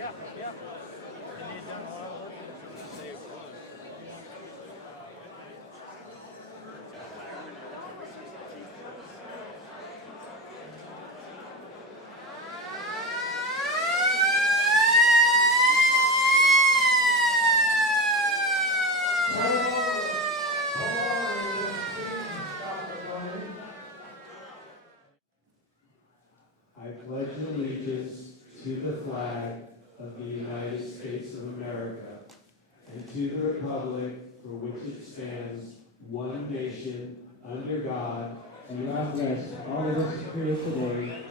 Yeah, yeah. And they've done a lot of work to save wood. I pledge allegiance to the flag of the United States of America and to the republic for which it stands, one nation, under God. And God bless all of us here today,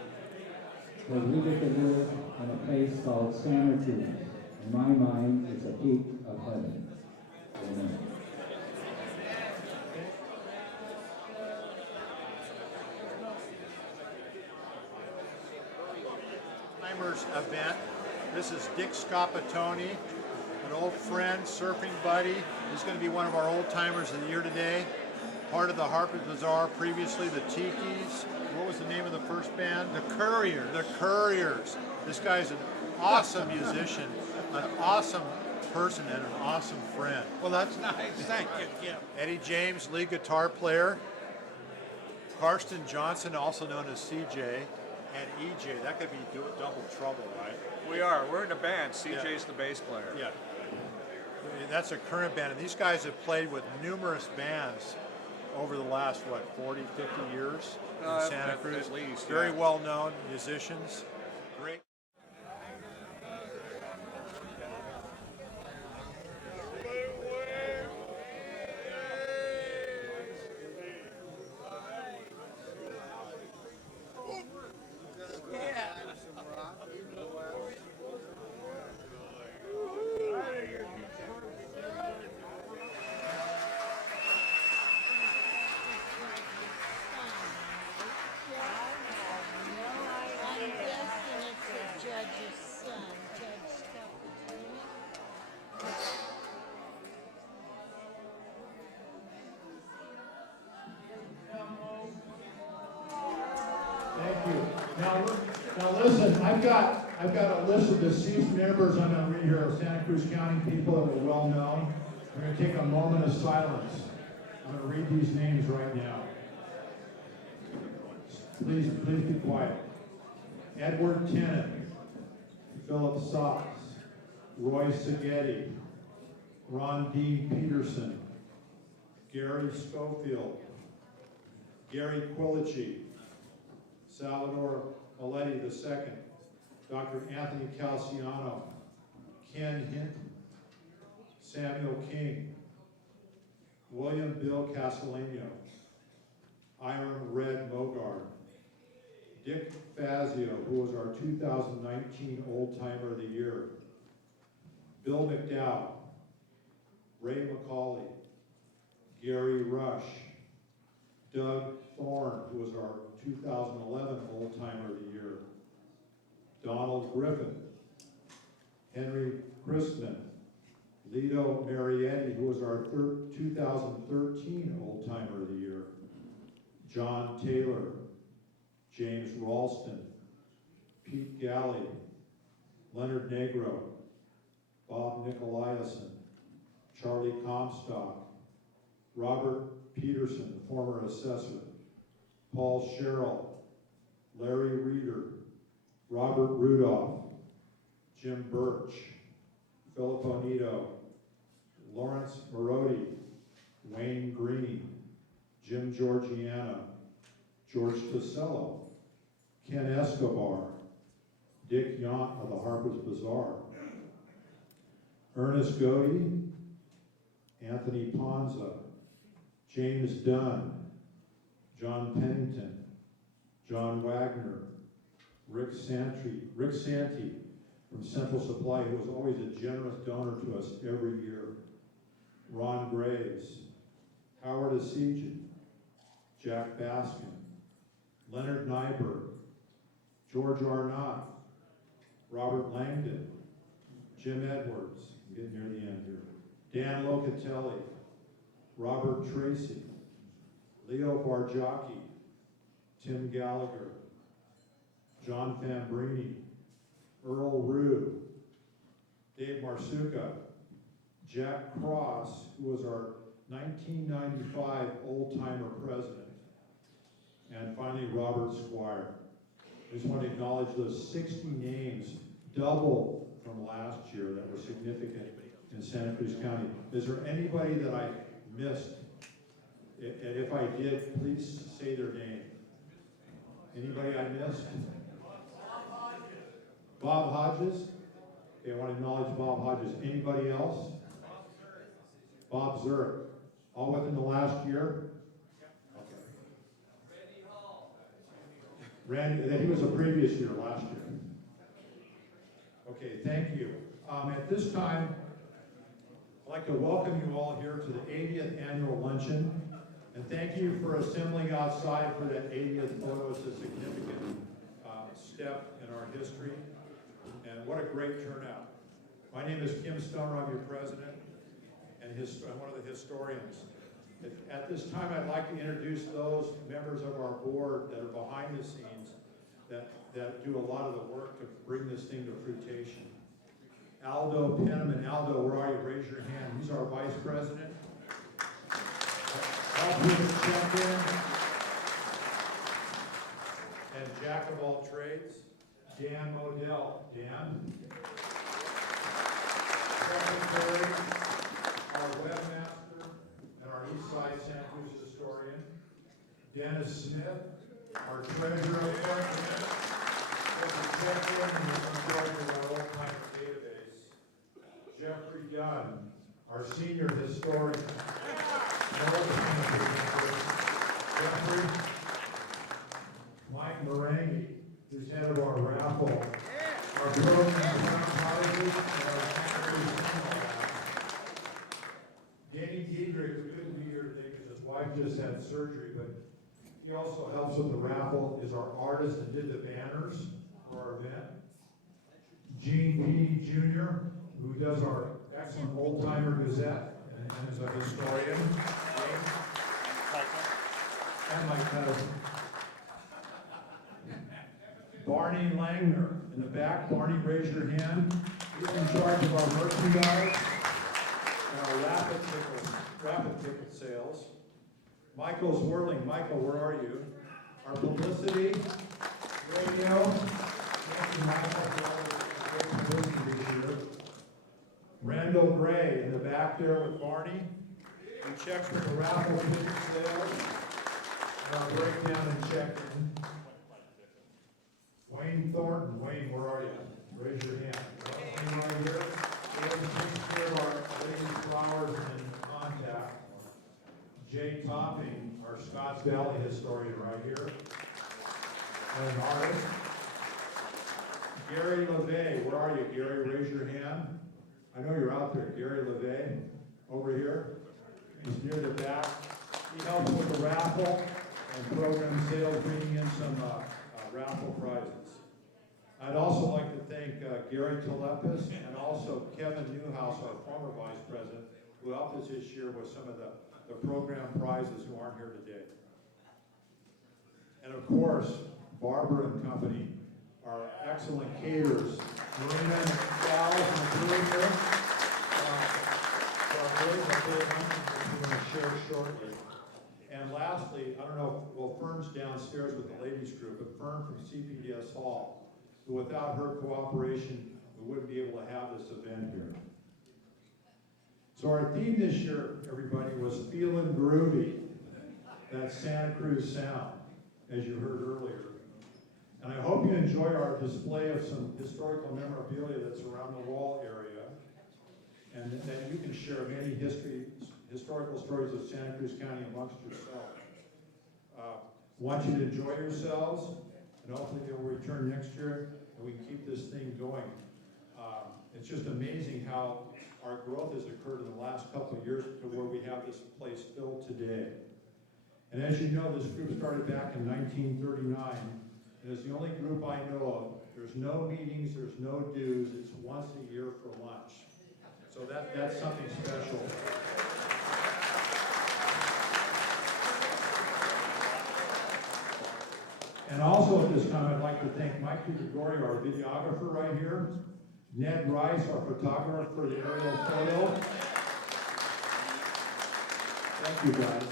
because we get to live in a place called Santa Cruz. In my mind, it's a peak of heaven. Amen. Oldtimers event. This is Dick Scapatoni, an old friend, surfing buddy. He's going to be one of our old timers of the year today. Part of the Harper's Bazaar, previously the Tikis. What was the name of the first band? The Couriers. The Couriers. This guy's an awesome musician, an awesome person, and an awesome friend. Well, that's nice. Thank you, Kim. Eddie James, lead guitar player. Karsten Johnson, also known as CJ, and EJ. That could be double trouble, right? We are. We're in a band. CJ's the bass player. Yeah. That's a current band, and these guys have played with numerous bands over the last, 40, 50 years in Santa Cruz. At least, Very yeah. well-known musicians. Great. Thank you. Now listen, I've got a list of deceased members I'm going to read here of Santa Cruz County people that are well known. We're going to take a moment of silence. I'm going to read these names right now. Please be quiet. Edward Tennant, Philip Sox, Roy Seghetti, Ron D. Peterson, Gary Schofield, Gary Quilici, Salvador Maletti II, Dr. Anthony Calciano, Ken Hinton, Samuel King, William Bill Castellano, Iron Red Mogard, Dick Fazio, who was our 2019 Old Timer of the Year, Bill McDowell, Ray McCauley, Gary Rush, Doug Thorne, who was our 2011 Old Timer of the Year, Donald Griffin, Henry Christman, Lito Marietti, who was our 2013 Old Timer of the Year, John Taylor, James Ralston, Pete Galley, Leonard Negro, Bob Nicolaisen, Charlie Comstock, Robert Peterson, the former assessor, Paul Sherrill, Larry Reeder, Robert Rudolph, Jim Birch, Philip Onito, Lawrence Marodi, Wayne Green, Jim Georgiana, George Tosello, Ken Escobar, Dick Yount of the Harper's Bazaar, Ernest Godey, Anthony Ponza, James Dunn, John Pennington, John Wagner, Rick Santee from Central Supply, who was always a generous donor to us every year, Ron Graves, Howard Asijian, Jack Baskin, Leonard Nyberg, George Arnott, Robert Langdon, Jim Edwards, I'm getting near the end here, Dan Locatelli, Robert Tracy, Leo Bargiacchi, Tim Gallagher, John Fambrini, Earl Rue, Dave Marsuka, Jack Cross, who was our 1995 Old-Timer president, and finally Robert Squire. I just want to acknowledge those 60 names, double from last year, that were significant in Santa Cruz County. Is there anybody that I missed? And if I did, please say their name. Anybody I missed? Bob Hodges. Okay, I want to acknowledge Bob Hodges. Anybody else? Bob Zurich. All within the last year? Okay. Randy, he was a previous year, last year. Okay, thank you. At this time, I'd like to welcome you all here to the 80th Annual Luncheon. And thank you for assembling outside for that 80th photo. It's a significant step in our history. And what a great turnout. My name is Kim Stoner. I'm your president and I'm one of the historians. At this time, I'd like to introduce those members of our board that are behind the scenes that do a lot of the work to bring this thing to fruition. Aldo Penniman. Aldo, where are you? Raise your hand. He's our vice president. Help with the check-in. And jack of all trades, Dan Modell. Dan. Secretary, our webmaster, and our Eastside Santa Cruz historian. Dennis Smith, our treasurer, check-in and the majority of our old-timer database. Jeffrey Dunn, our senior historian. Jeffrey. Mike Morangi, who's head of our raffle. Our program prizes and our Danny Diedrich, who couldn't be here today because his wife just had surgery, but he also helps with the raffle, is our artist and did the banners for our event. Gene P. Jr., who does our excellent Old-Timer Gazette and is a historian. And Mike Patterson. Barney Langner in the back. Barney, raise your hand. He's in charge of our merchandise and our rapid ticket sales. Michael Swirling. Michael, where are you? Our publicity, radio. Thank you, Michael, for all the great publicity this year. Randall Gray in the back there with Barney. He checks for the raffle ticket sales and our breakdown and check-in. Wayne Thornton. Wayne, where are you? Raise your hand. Wayne right here. Wayne takes care of our ladies' flowers and contact. Jay Topping, our Scotts Valley historian right here. And an artist. Gary LeVay, where are you, Gary? Raise your hand. I know you're out there. Gary LeVay, over here. He's near the back. He helps with the raffle and program sales, bringing in some raffle prizes. I'd also like to thank Gary Telepis and also Kevin Newhouse, our former vice president, who helped us this year with some of the program prizes who aren't here today. And of course, Barbara and company, our excellent caterers, Marina and Val from the crew here. Our great luncheon we're going to share shortly. And lastly, I don't know, well, Fern's downstairs with the ladies group, but Fern from CPDS Hall. So without her cooperation, we wouldn't be able to have this event here. So our theme this year, everybody, was Feelin' Groovy. That's Santa Cruz sound, as you heard earlier. And I hope you enjoy our display of some historical memorabilia that's around the wall area, and that you can share many historical stories of Santa Cruz County amongst yourselves. Want you to enjoy yourselves, and hopefully you'll return next year, and we can keep this thing going. It's just amazing how our growth has occurred in the last couple of years to where we have this place filled today. And as you know, this group started back in 1939, and it's the only group I know of. There's no meetings, there's no dues, it's once a year for lunch. So that's something special. And also at this time, I'd like to thank Mike Gregorio, our videographer right here. Ned Rice, our photographer for the aerial photo. Thank you, guys.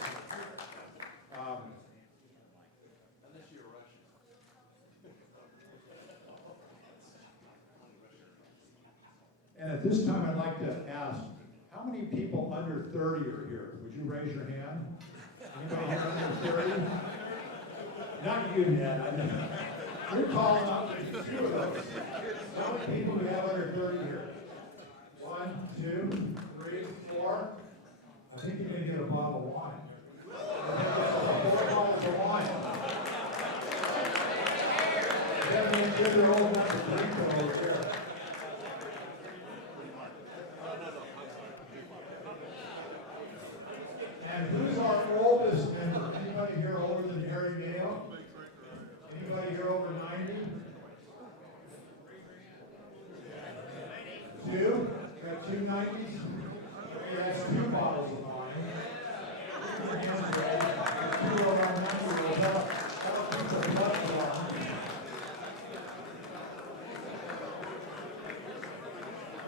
And at this time, I'd like to ask, how many people under 30 are here? Would you raise your hand? Anybody here under 30? Not you, Ned. I know. You're calling up two of those. How many people do we have under 30 here? 1, 2, 3, 4. I think you're going to get a bottle of wine. I think that's 4 bottles of wine. That means you're old enough to drink them over here. And who's our oldest member? Anybody here older than Harry Mayo? Anybody here over 90? 2? Got 2 90s? That's 2 bottles of wine. Your hands ready. 2 of our 90-year-olds. That'll keep the blood flowing.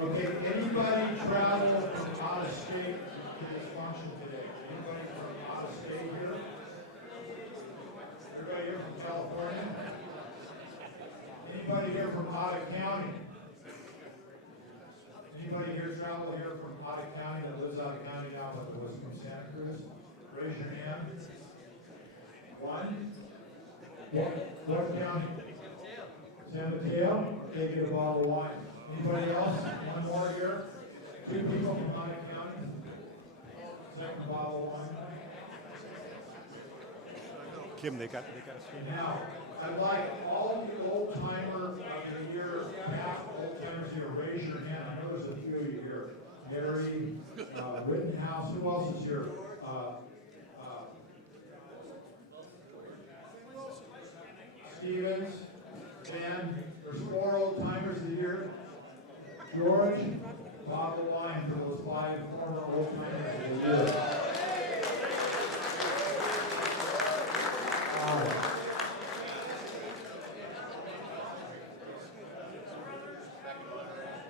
Okay, anybody travel from out of state to this function today? Anybody from out of state here? Everybody here from California? Anybody here from out of county? Anybody here travel here from out of county that lives out of county now but was from Santa Cruz? Raise your hand. 1? What county? San Mateo? Okay, get a bottle of wine. Anybody else? 1 more here? 2 people from out of county? Second bottle of wine. Kim, they got to stand. Now, I'd like all the old timer of the year, past old timers here, raise your hand. I know there's a few of you here. Mary, Rittenhouse, who else is here? Stevens, Ben, there's 4 old timers of the year. George, bottle of wine for those 5 former old timers of the year.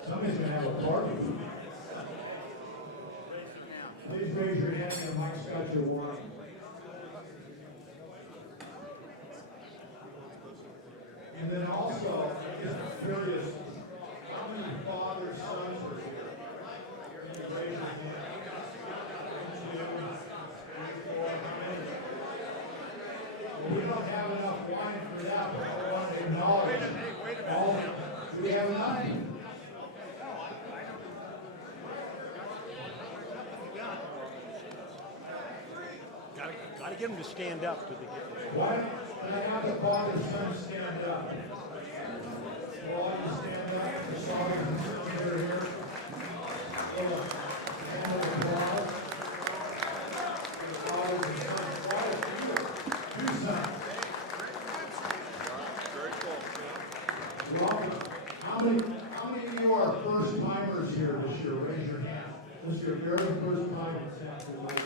Somebody's going to have a party. Please raise your hand and Mike's got your wine. And then also, I'm just curious, how many fathers, sons are here? Can you raise your hand? 1, 2, 3, 4, how many? Well, we don't have enough wine for that, but I want to acknowledge all. Do we have enough? Got to get them to stand up to the get. Why can I have the father and son stand up? Will all you stand up? The fathers and sons that are here. Hand of applause. The fathers and sons. Why are you? 2 sons. Very cool. Welcome. How many of you are first timers here this year? Raise your hand. This is your very first time in Santa Cruz.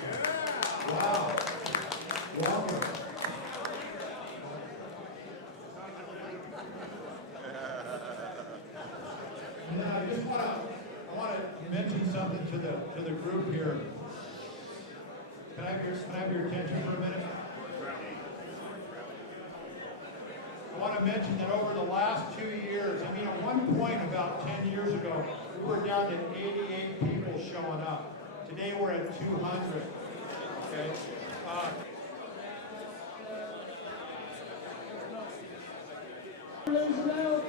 Wow. Welcome. And then I just want to mention something to the group here. Can I have your attention for a minute? I want to mention that over the last 2 years, I mean, at one point about 10 years ago, we were down to 88 people showing up. Today we're at 200. Okay. Raise it out.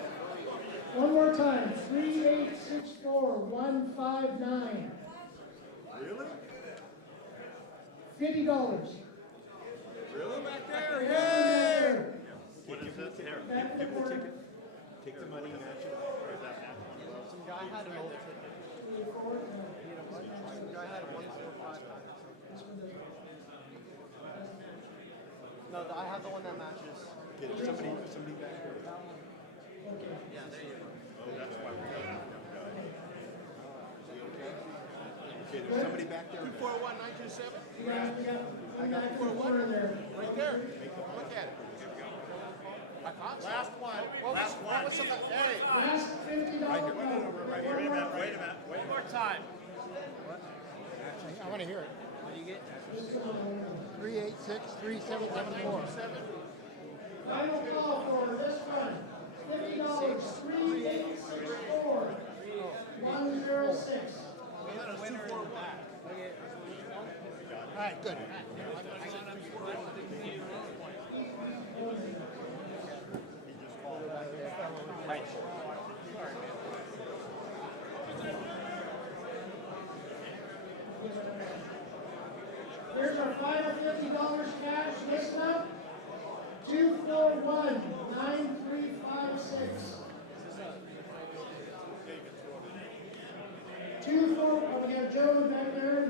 One more time. 3864159. Really? $50. Really? Back there? Yay! What is this? Here, Back in the corner. take the money and match it up. Or is that half? Some guy had an old ticket. Some guy had a 145. No, I have the one that matches. Okay, there's somebody back there. Yeah, there you go. Oh, that's why we got it. Okay, there's somebody back there. 241927. I got one there. Right there. Look at it. I thought so. Last one. What was somebody? Hey. Last $50 note. more time. I want to hear it. What do you get? 386-3774. Final call for this one. $50, 3864 106. All right, good. Here's our final $50 cash. Listen up. 2419356. 24. Oh, we got Joe back there.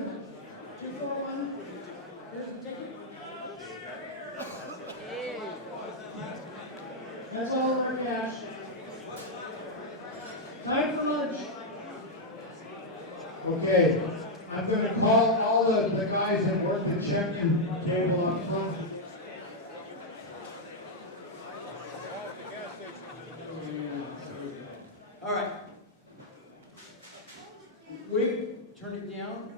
241. Here's the ticket. That's all of our cash. Time for lunch. Okay, I'm gonna call all the guys that work the check-in table up front. All right. Wig, turn it down.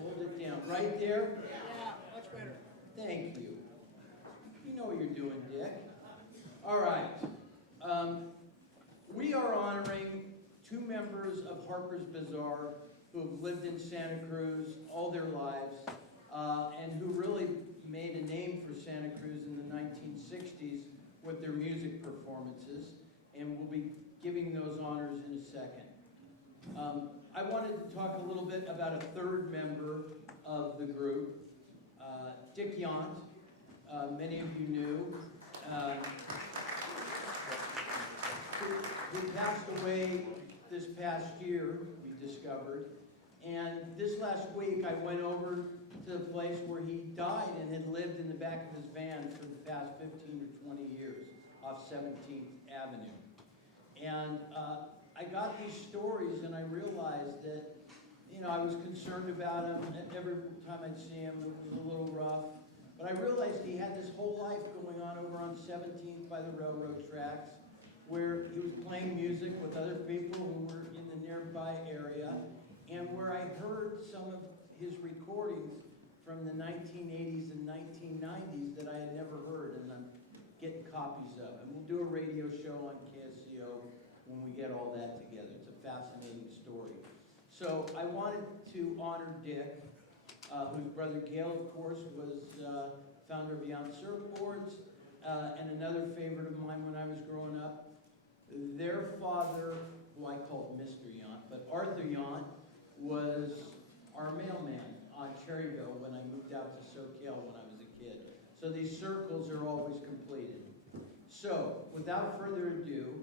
Hold it down. Right there? Yeah, much better. Thank you. You know what you're doing, Dick. All right. We are honoring 2 members of Harper's Bazaar who have lived in Santa Cruz all their lives and who really made a name for Santa Cruz in the 1960s with their music performances, and we'll be giving those honors in a second. I wanted to talk a little bit about a 3rd member of the group, Dick Yant. Many of you knew, who passed away this past year, we discovered. And this last week, I went over to the place where he died and had lived in the back of his van for the past 15 or 20 years off 17th Avenue. And I got these stories and I realized that, you know, I was concerned about him. Every time I'd see him, it was a little rough. But I realized he had this whole life going on over on 17th by the railroad tracks, where he was playing music with other people who were in the nearby area, and where I heard some of his recordings from the 1980s and 1990s that I had never heard, and I'm getting copies of. And we'll do a radio show on KSCO when we get all that together. It's a fascinating story. So I wanted to honor Dick, whose brother Gail, of course, was founder of Yant Surfboards, and another favorite of mine when I was growing up. Their father, who I called Mr. Yant, but Arthur Yant, was our mailman on Cherryville when I moved out to Soquel when I was a kid. So these circles are always completed. So, without further ado,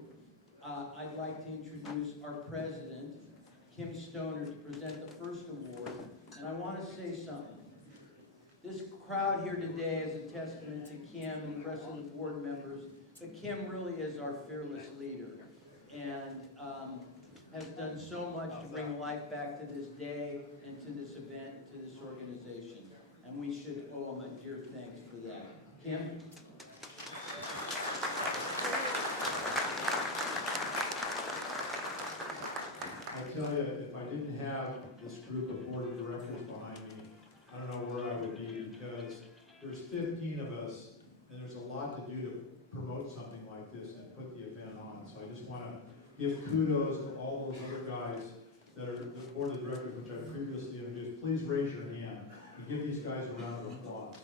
I'd like to introduce our president, Kim Stoner, to present the first award. And I want to say something. This crowd here today is a testament to Kim and the rest of the board members, but Kim really is our fearless leader and has done so much to bring life back to this day and to this event, to this organization. And we should owe him a dear thanks for that. Kim? I tell you, if I didn't have this group of board of directors behind me, I don't know where I would be, because there's 15 of us, and there's a lot to do to promote something like this and put the event on. So I just want to give kudos to all those other guys that are the board of directors, which I previously introduced. Please raise your hand and give these guys a round of applause.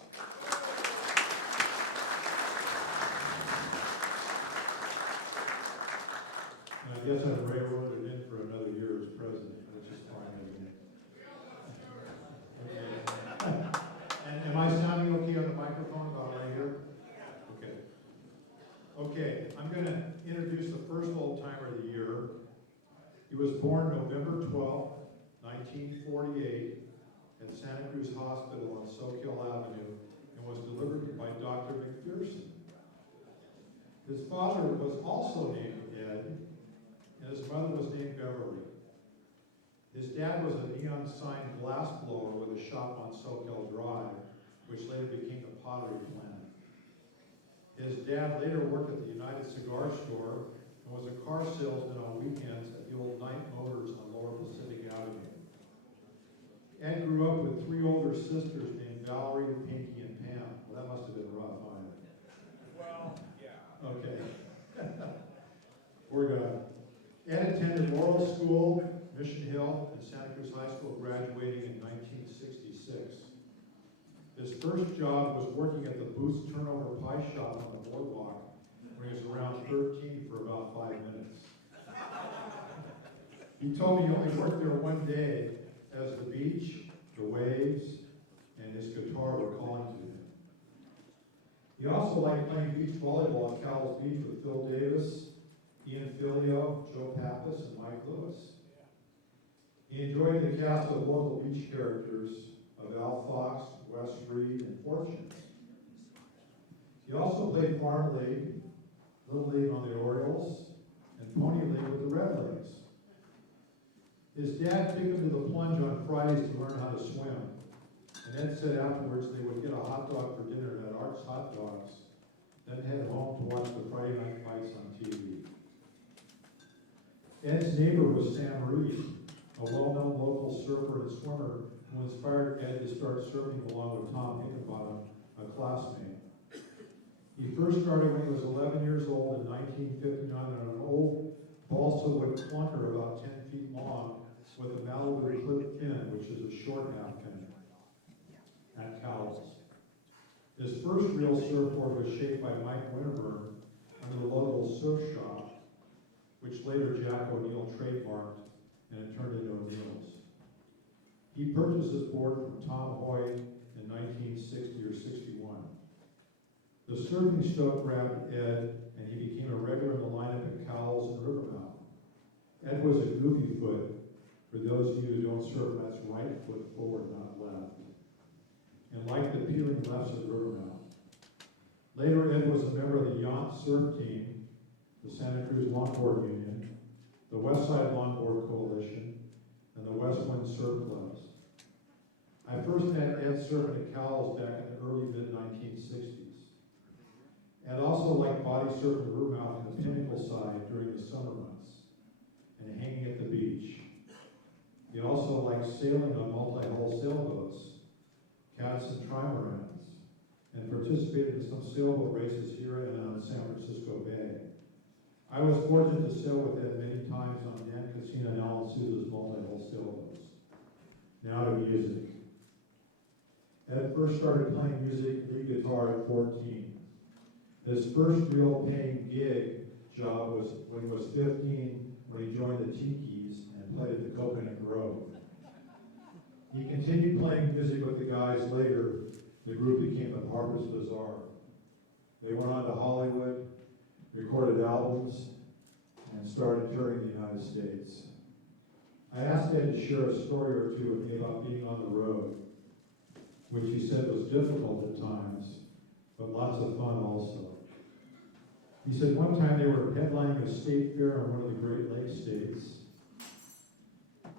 And I guess I've railroaded in for another year as president, which is fine with me. Okay. And am I sounding okay on the microphone about right here? Okay. Okay, I'm going to introduce the first old timer of the year. He was born November 12th, 1948 at Santa Cruz Hospital on Soquel Avenue and was delivered by Dr. McPherson. His father was also named Ed, and his mother was named Beverly. His dad was a neon sign glass blower with a shop on Soquel Drive, which later became the Pottery Plant. His dad later worked at the United Cigar Store and was a car salesman on weekends at the old Night Motors on Lower Pacific Ed grew up with 3 older sisters named Valerie, Pinky, and Pam. Well, that must have been rough, huh? Well, yeah. Okay. Poor guy. Ed attended Laurel School, Mission Hill, and Santa Cruz High School, graduating in 1966. His first job was working at the Booth's Turnover Pie Shop on the boardwalk when he was around 13 for about 5 minutes. He told me he only worked there one day as the beach, the waves, and his guitar were calling to him. He also liked playing beach volleyball at Cowles Beach with Phil Davis, Ian Filio, Joe Pappas, and Mike Lewis. He enjoyed the cast of local beach characters of Al Fox, Wes Reed, and Fortune. He also played Farm League, Little League on the Orioles, and Pony League with the Redlegs. His dad took him to the plunge on Fridays to learn how to swim. And Ed said afterwards they would get a hot dog for dinner at Art's Hot Dogs, then head home to watch the Friday night fights on TV. Ed's neighbor was Sam Reed, a well-known local surfer and swimmer who inspired Ed to start surfing along with Tom Hickenbottom, a classmate. He first started when he was 11 years old in 1959 on an old balsa wood clunker about 10 feet long with a Malibu clip fin, which is a short half fin, at Cowles. His first real surfboard was shaped by Mike Winterburn under the local surf shop, which later Jack O'Neill trademarked, and it turned into O'Neill's. He purchased this board from Tom Hoy in 1960 or 61. The surfing stroke grabbed Ed, and he became a regular in the lineup at Cowles and Rivermouth. Ed was a goofy foot. For those of you who don't surf, that's right foot forward, not left. And like the peeling lefts at Rivermouth. Later, Ed was a member of the yacht surf team, the Santa Cruz Longboard Union, the West Side Longboard Coalition, and the West Wind Surf Clubs. I first met Ed surfing at Cowles back in the early mid-1960s. Ed also liked body surfing at Rivermouth and the Pinnacle side during the summer months, and hanging at the beach. He also liked sailing on multi-hull sailboats, cats and trimarans, and participated in some sailboat races here and on San Francisco Bay. I was fortunate to sail with Ed many times on Dan Casino and Alan Souza's multi-hull sailboats. Now to music. Ed first started playing music, lead guitar at 14. His first real paying gig job was when he was 15, when he joined the Tikis and played at the Coconut Grove. He continued playing music with the guys later. The group became the Harper's Bazaar. They went on to Hollywood, recorded albums, and started touring the United States. I asked Ed to share a story or two with me about being on the road, which he said was difficult at times, but lots of fun also. He said one time they were headlining a state fair in one of the Great Lakes states,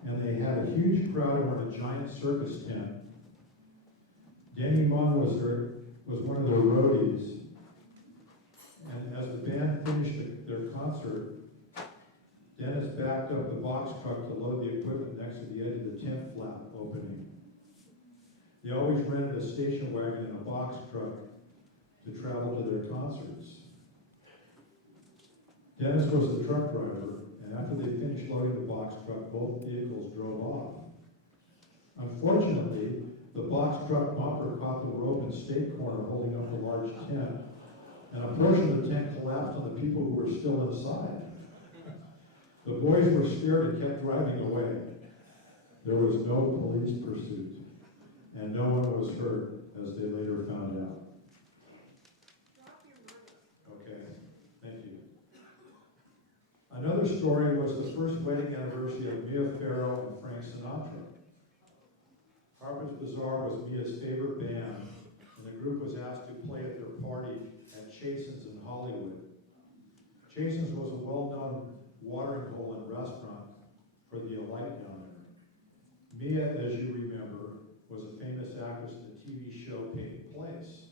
and they had a huge crowd around a giant circus tent. Danny Munn was one of their roadies, and as the band finished their concert, Dennis backed up the box truck to load the equipment next to the edge of the tent flap opening. They always rented a station wagon and a box truck to travel to their concerts. Dennis was the truck driver, and after they finished loading the box truck, both vehicles drove off. Unfortunately, the box truck bumper caught the rope and stake corner holding up the large tent, and a portion of the tent collapsed on the people who were still inside. The boys were scared and kept driving away. There was no police pursuit, and no one was hurt, as they later found out. Okay, thank you. Another story was the first wedding anniversary of Mia Farrow and Frank Sinatra. Harper's Bazaar was Mia's favorite band, and the group was asked to play at their party at Chasen's in Hollywood. Chasen's was a well-known watering hole and restaurant for the elite down there. Mia, as you remember, was a famous actress in the TV show Peyton Place.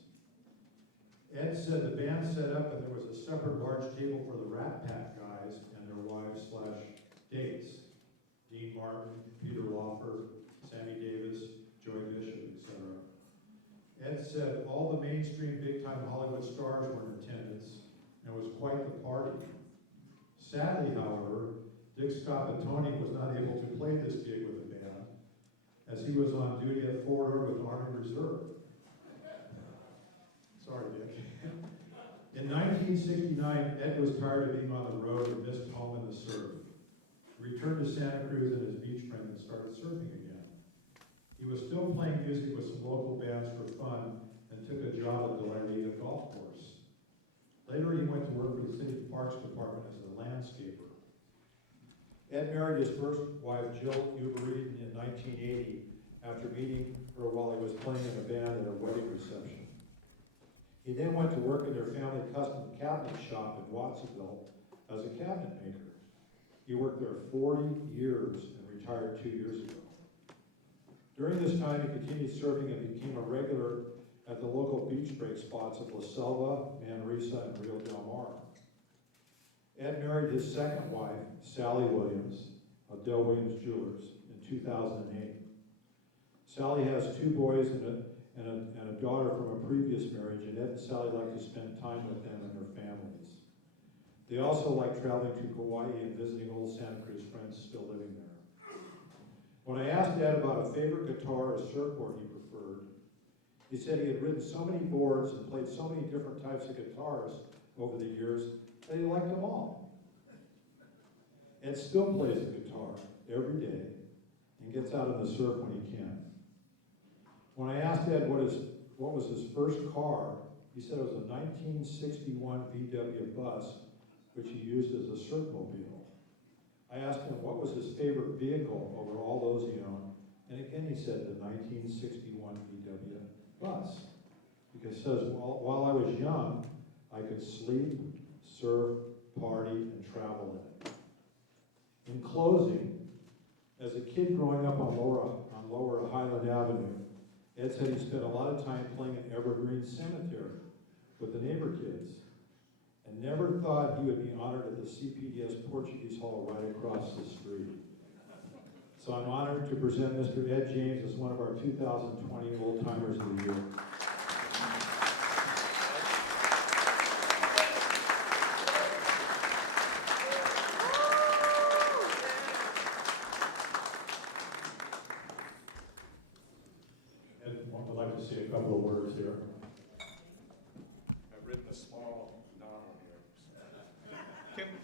Ed said the band set up and there was a separate large table for the Rat Pack guys and their wives/dates. Dean Martin, Peter Lawford, Sammy Davis, Sadly, however, Dick Scapatoni was not able to play this gig with the band as he was on duty at Fort Ord with Army Reserve. Sorry, Dick. In 1969, Ed was tired of being on the road and missed home in the surf. He returned to Santa Cruz and his beach friends and started surfing again. He was still playing music with some local bands for fun and took a job at the Larita Golf Course. Later, he went to work for the City Parks Department as a landscaper. Ed married his first wife, Jill Ubery, in 1980 after meeting her while he was playing in a band at a wedding reception. He then went to work in their family custom cabinet shop in Watsonville as a cabinet maker. He worked there 40 years and retired 2 years ago. During this time, he continued surfing and became a regular at the local beach break spots of La Selva, Manresa, and Rio Del Mar. Ed married his second wife, Sally Williams, of Del Williams Jewelers, in 2008. Sally has 2 boys and a daughter from a previous marriage, and Ed and Sally like to spend time with them and their families. They also like traveling to Kauai and visiting old Santa Cruz friends still living there. When I asked Ed about a favorite guitar or surfboard he preferred, he said he had ridden so many boards and played so many different types of guitars over the years that he liked them all. Ed still plays the guitar every day and gets out in the surf when he can. When I asked Ed what was his first car, he said it was a 1961 VW bus, which he used as a surfmobile. I asked him what was his favorite vehicle over all those he owned, and again he said the 1961 VW bus. Because he says, while I was young, I could sleep, surf, party, and travel in it. In closing, as a kid growing up on Lower Highland Avenue, Ed said he spent a lot of time playing in Evergreen Cemetery with the neighbor kids, and never thought he would be honored at the CPDS Portuguese Hall right across the street. So I'm honored to present Mr. Ed James as one of our 2020 Old Timers of the Year. Ed, I'd like to say a couple of words here. I've written a small novel here.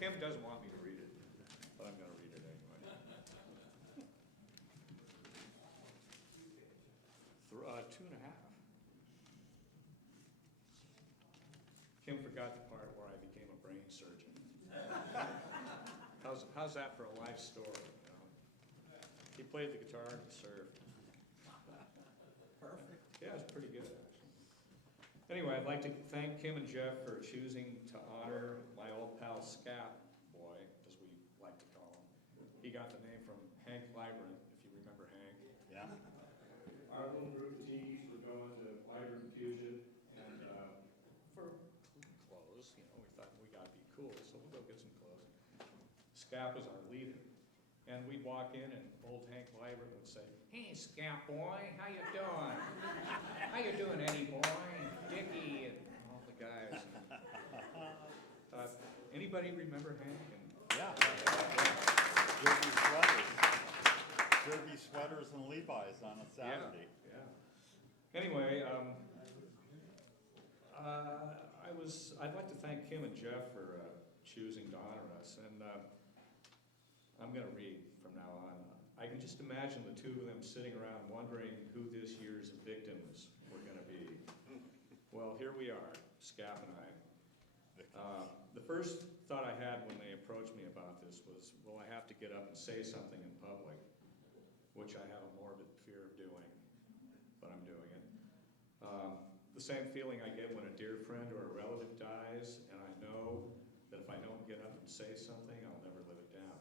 Kim doesn't want me to read it, but I'm going to read it anyway. 2.5. Kim forgot the part where I became a brain surgeon. How's that for a life story? You know? He played the guitar and surfed. Perfect. Yeah, it's pretty good, actually. Anyway, I'd like to thank Kim and Jeff for choosing to honor my old pal Scap Boy, as we like to call him. He got the name from Hank Librant, if you remember Hank. Yeah. Our little group of teens were going to Librant Fusion, and for clothes, you know, we thought we gotta be cool, so we'll go get some clothes. Scap was our leader, and we'd walk in, and old Hank Librant would say, "Hey, Scap Boy, how you doing? How you doing, Eddie Boy, Dickie, and all the guys." Anybody remember Hank? Yeah. Derby sweaters and Levi's on a Saturday. Yeah. Anyway, I'd like to thank Kim and Jeff for choosing to honor us, and I'm going to read from now on. I can just imagine the two of them sitting around wondering who this year's victims were going to be. Well, here we are, Scap and I. The first thought I had when they approached me about this was, will I have to get up and say something in public, which I have a morbid fear of doing, but I'm doing it. The same feeling I get when a dear friend or a relative dies, and I know that if I don't get up and say something, I'll never live it down.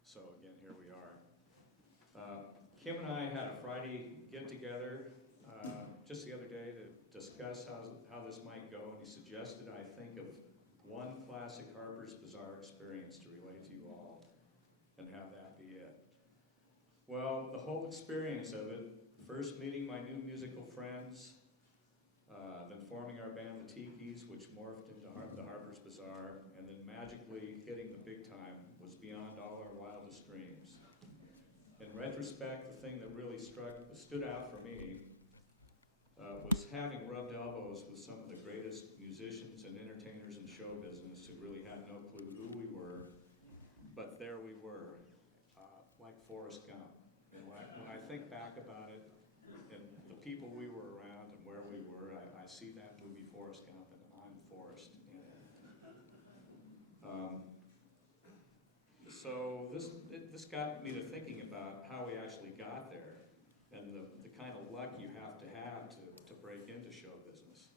So again, here we are. Kim and I had a Friday get-together just the other day to discuss how this might go, and he suggested I think of one classic Harper's Bazaar experience to relate to you all, and have that be it. Well, the whole experience of it, first meeting my new musical friends, then forming our band, the Tikis, which morphed into the Harper's Bazaar, and then magically hitting the big time was beyond all our wildest dreams. In retrospect, the thing that really stood out for me was having rubbed elbows with some of the greatest musicians and entertainers in show business who really had no clue who we were, but there we were, like Forrest Gump. And when I think back about it, and the people we were around and where we were, I see that movie Forrest Gump, and I'm Forrest in it. So this got me to thinking about how we actually got there, and the kind of luck you have to break into show business.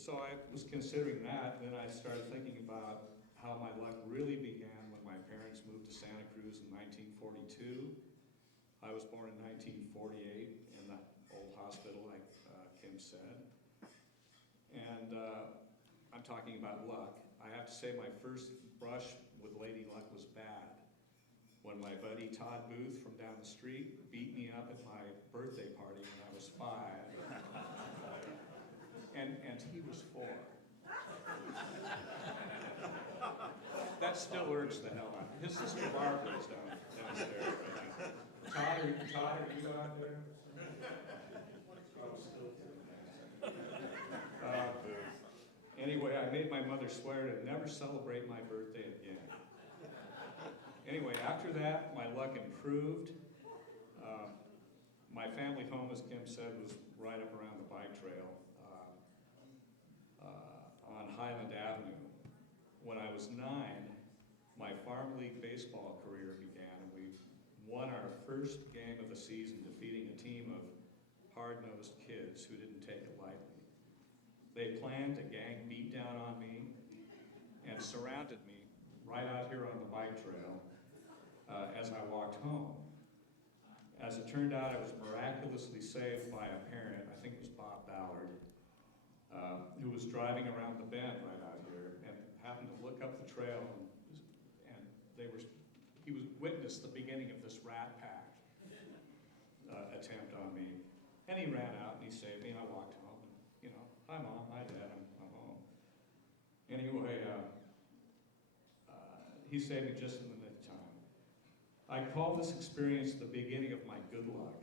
So I was considering that, and then I started thinking about how my luck really began when my parents moved to Santa Cruz in 1942. I was born in 1948 in the old hospital, like Kim said. And I'm talking about luck. I have to say my first brush with Lady Luck was bad. When my buddy Todd Booth from down the street beat me up at my birthday party when I was 5. And he was 4. That still irks the hell out of me. His sister Barbara's downstairs right now. Todd, are you out there? Anyway, I made my mother swear to never celebrate my birthday again. Anyway, after that, my luck improved. My family home, as Kim said, was right up around the bike trail on Highland Avenue. When I was 9, my farm league baseball career began, and we won our first game of the season, defeating a team of hard-nosed kids who didn't take it lightly. They planned a gang beatdown on me and surrounded me right out here on the bike trail as I walked home. As it turned out, I was miraculously saved by a parent, I think it was Bob Ballard, who was driving around the bend right out here and happened to look up the trail, and he witnessed the beginning of this Rat Pack attempt on me. And he ran out and he saved me, and I walked home. And, hi Mom, hi Dad, I'm home. Anyway, he saved me just in the nick of time. I call this experience the beginning of my good luck.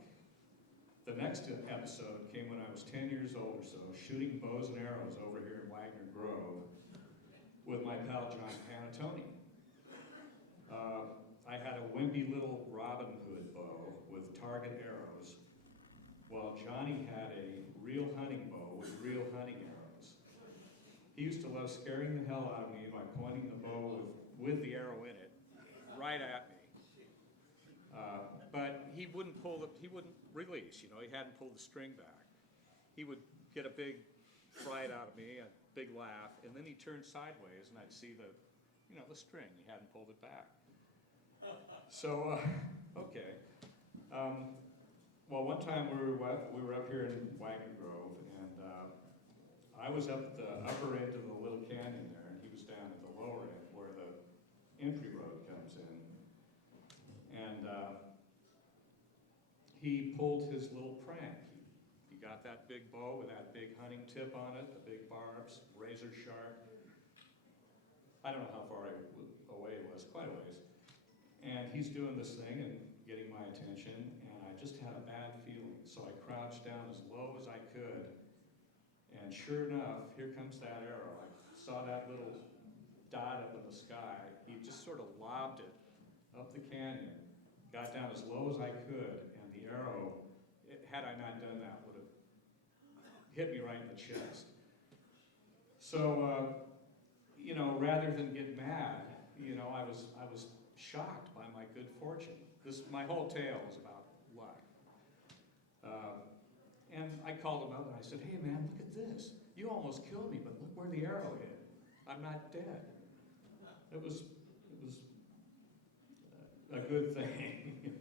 The next episode came when I was 10 years old or so, shooting bows and arrows over here in Wagner Grove with my pal John Panatone. I had a wimpy little Robin Hood bow with target arrows, while Johnny had a real hunting bow with real hunting arrows. He used to love scaring the hell out of me by pointing the bow with the arrow in it right at me. But he wouldn't release, he hadn't pulled the string back. He would get a big fright out of me, a big laugh, and then he'd turn sideways and I'd see the string. He hadn't pulled it back. So, okay. Well, one time we were up here in Wagner Grove, and I was up at the upper end of the little canyon there, and he was down at the lower end where the entry road comes in. And he pulled his little prank. He got that big bow with that big hunting tip on it, the big barbs, razor sharp. I don't know how far away it was, quite a ways. And he's doing this thing and getting my attention, and I just had a bad feeling. So I crouched down as low as I could, and sure enough, here comes that arrow. I saw that little dot up in the sky. He just sort of lobbed it up the canyon, got down as low as I could, and the arrow, had I not done that, would have hit me right in the chest. So, rather than get mad, I was shocked by my good fortune. My whole tale is about luck. And I called him up and I said, "Hey man, look at this. You almost killed me, but look where the arrow hit. I'm not dead." It was a good thing.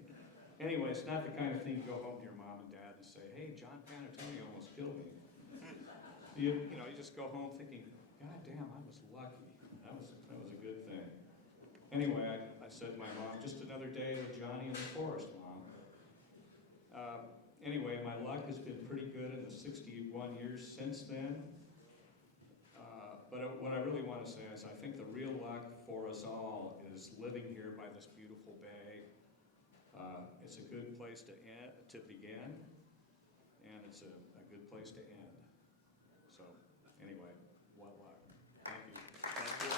Anyway, it's not the kind of thing you go home to your mom and dad and say, "Hey, John Panatone almost killed me." You just go home thinking, "God damn, I was lucky. That was a good thing." Anyway, I said to my mom, "Just another day with Johnny in the forest, Mom." Anyway, my luck has been pretty good in the 61 years since then. But what I really want to say is I think the real luck for us all is living here by this beautiful bay. It's a good place to begin, and it's a good place to end. So anyway, what luck. Thank you. Thank you.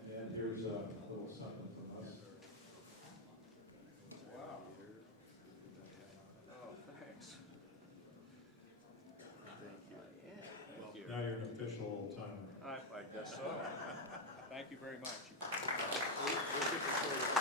And then here's a little something from us. Wow. Oh, thanks. Thank you. Now you're an official old timer. I guess so. Thank you very much. We'll get this